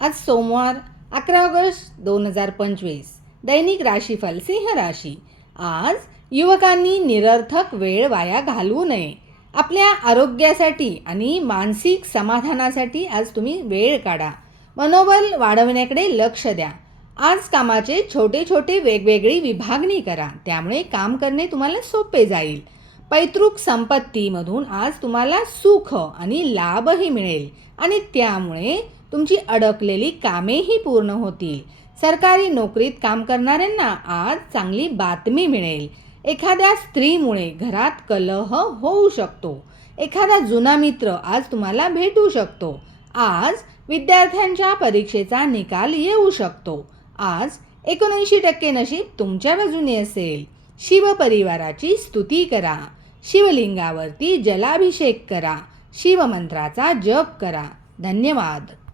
आज सोमवार 11 ऑगस्ट 2025. दैनिक राशीफल सिंह राशी. आज युवकांनी निरर्थक वेळ वाया घालवू नये. आपल्या आरोग्यासाठी आणि मानसिक समाधानासाठी आज तुम्ही वेळ काढा. मनोबल वाढवण्याकडे लक्ष द्या. आज कामाचे छोटे छोटे वेगवेगळी विभागणी करा, त्यामुळे काम करणे तुम्हाला सोपे जाईल. पैतृक संपत्तीमधून आज तुम्हाला सुख आणि लाभही मिळेल आणि त्यामुळे तुमची अडकलेली कामेही पूर्ण होतील. सरकारी नोकरीत काम करणाऱ्यांना आज चांगली बातमी मिळेल. एखाद्या स्त्रीमुळे घरात कलह होऊ शकतो. एखादा जुना मित्र आज तुम्हाला भेटू शकतो. आज विद्यार्थ्यांच्या परीक्षेचा निकाल येऊ शकतो. आज 79% नशीब तुमच्या बाजूने असेल. शिवपरिवाराची स्तुती करा. शिवलिंगावरती जलाभिषेक करा. शिवमंत्राचा जप करा. धन्यवाद.